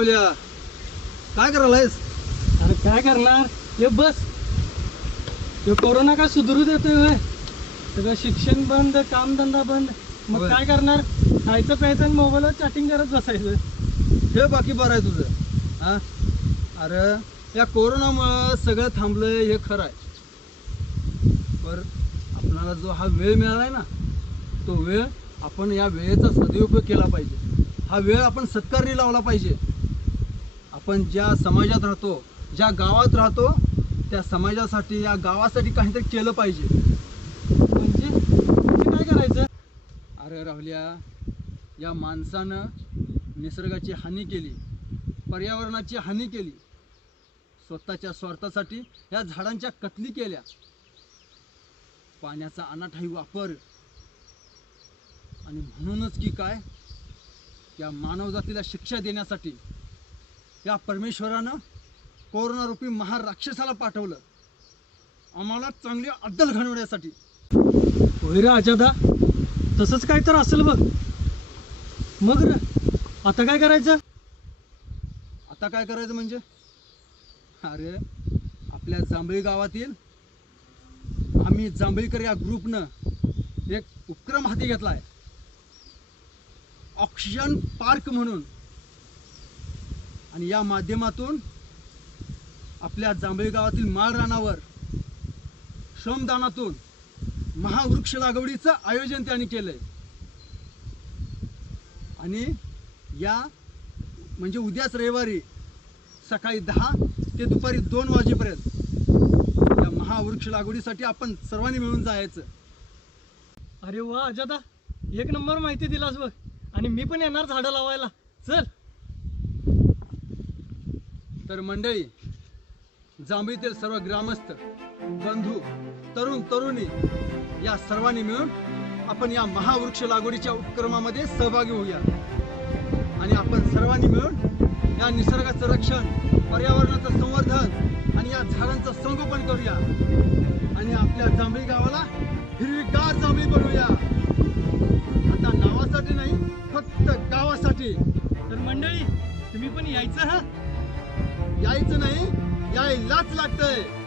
राहुल्या काय करायलायस? अरे काय करणार? हे बस. हे कोरोना काय सुधरू देतोय होय? सगळं शिक्षण बंद कामधंदा बंद. मग होय. काय करणार? खायचं प्यायचं आणि मोबाईलवर चॅटिंग करत बसायचं. हे बाकी बरं आहे तुझं. हा? अरे या कोरोनामुळं सगळं थांबलंय हे खरं आहे. पर आपणाला जो हा वेळ मिळालाय ना तो वेळ आपण या वेळेचा सदुपयोग केला पाहिजे. हा वेळ आपण सत्कारणी लावला पाहिजे. आपण ज्या समाजात राहतो ज्या गावात राहतो त्या समाजासाठी या गावासाठी काहीतरी केलं पाहिजे. म्हणजे, म्हणजे काय करायचं? अरे राहुल्या या माणसानं निसर्गाची हानी केली पर्यावरणाची हानी केली स्वतःच्या स्वार्थासाठी या झाडांच्या कतली केल्या. पाण्याचा अनाठाई वापर. आणि म्हणूनच की काय? या मानवजातीला शिक्षा देण्यासाठी या परमेश्वरानं कोरोनारूपी महाराक्षसाला पाठवलं. आम्हाला चांगली अद्दल घडवण्यासाठी. वैरा रे अजादा तसंच काय तर असेल बघ. मग र आता काय करायचं? आता काय करायचं म्हणजे? अरे आपल्या जांभळी गावातील आम्ही जांभळीकर या ग्रुपनं एक उपक्रम हाती घेतला आहे ऑक्सिजन पार्क म्हणून. आणि या माध्यमातून आपल्या जांभळी गावातील माळ रानावर श्रमदानातून महावृक्ष लागवडीचं आयोजन त्यांनी केलंय. आणि या म्हणजे उद्याच रविवारी सकाळी दहा ते दुपारी दोन वाजेपर्यंत या महावृक्ष लागवडीसाठी आपण सर्वांनी मिळून जायचं. अरे वा अजादा एक नंबर माहिती दिलास बघ. आणि मी पण येणार झाडं लावायला. चल. तर मंडळी जांभळीतील सर्व ग्रामस्थ बंधू तरुण तरुणी या सर्वांनी मिळून आपण या महावृक्ष लागवडीच्या उपक्रमामध्ये सहभागी होऊया. आणि आपण सर्वांनी मिळून या निसर्गाचं रक्षण पर्यावरणाचं संवर्धन आणि या झाडांचं संगोपन करूया. आणि आपल्या जांभळी गावाला हिरवीगार जांभळी बनवूया. आता नावासाठी नाही फक्त गावासाठी. तर मंडळी तुम्ही पण यायचं हा? यायचं नाही यायलाच लागतंय.